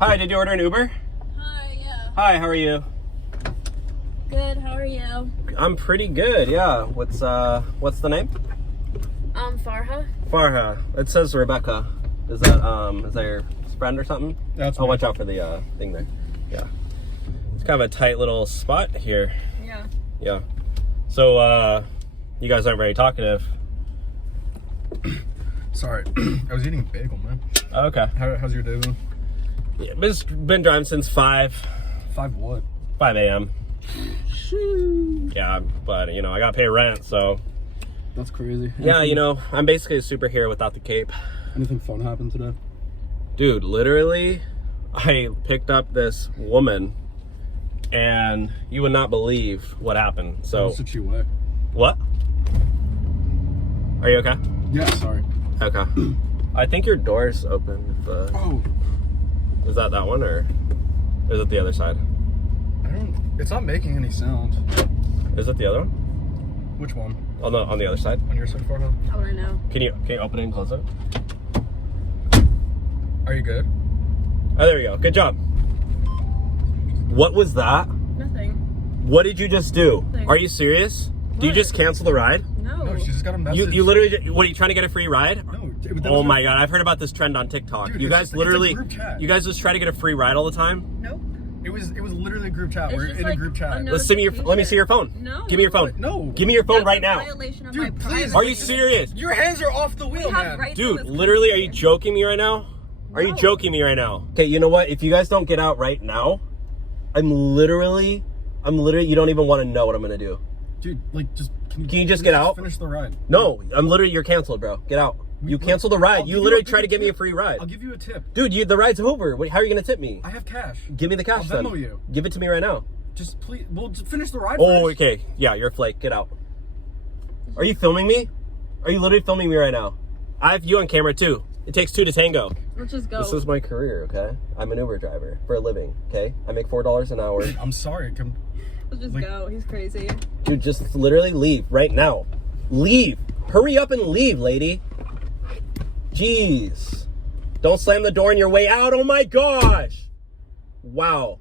Hi, did you order an Uber? Hi, yeah. Hi, how are you? Good, how are you? I'm pretty good, yeah. What's the name? Farha. Farha. It says Rebecca. Is that your friend or something? That's oh, watch out for the thing there. Yeah. It's kind of a tight little spot here. Yeah. Yeah. So, you guys aren't very talkative. Sorry, I was eating a bagel, man. Oh, okay. How's your day been? Yeah, been driving since 5 what? 5 a.m. Yeah, but, you know, I gotta pay rent, so. That's crazy. Yeah, you know, I'm basically a superhero without the cape. Anything fun happened today? Dude, literally, I picked up this woman, and you would not believe what happened. So. How much you weigh? What? Are you okay? Yeah, sorry. Okay. I think your door's open. Oh. Is that one, or is it the other side? It's not making any sound. Is it the other one? Which one? On the other side? On your side, Farha? How would I know? Can you open it and close it? Are you good? Oh, there you go. Good job. What was that? Nothing. What did you just do? Nothing. Are you serious? Did you just cancel the ride? No. No, she just got a message. You literally, what, are you trying to get a free ride? No. Oh my god, I've heard about this trend on TikTok. Dude, you guys literally, it's a group chat. you guys just try to get a free ride all the time? Nope. It was literally a group chat. It's We're just in a like group chat. a Let me see your phone. No. Give me your phone. No. Give me your phone That's right a now. violation of Dude, my please. privacy. Are you serious? Your hands are off the wheel, We have man. rights to Dude, this literally, are you country. joking me right now? Are you No. joking me right now? Okay, you know what? If you guys don't get out right now, I'm literally, you don't even want to know what I'm gonna do. Dude, like, just Can you just get out? Finish the ride. No, you're canceled, bro. Get out. You canceled the ride. You literally tried to give me a free ride. I'll give you a tip. Dude, the ride's over. How are you gonna tip me? I have cash. Give me the cash I'll then. Venmo you. Give it to me right now. Just please, we'll just finish the ride Oh, first. okay. Yeah, you're a flake. Get out. Are you filming me? Are you literally filming me right now? I have you on camera too. It takes 2 to tango. Let's just go. This is my career, okay? I'm an Uber driver for a living, okay? I make $4 an hour. I'm sorry. Let's just like- go. He's crazy. Dude, just literally leave right now. Leave. Hurry up and leave, lady. Jeez. Don't slam the door on your way out. Oh my gosh. Wow.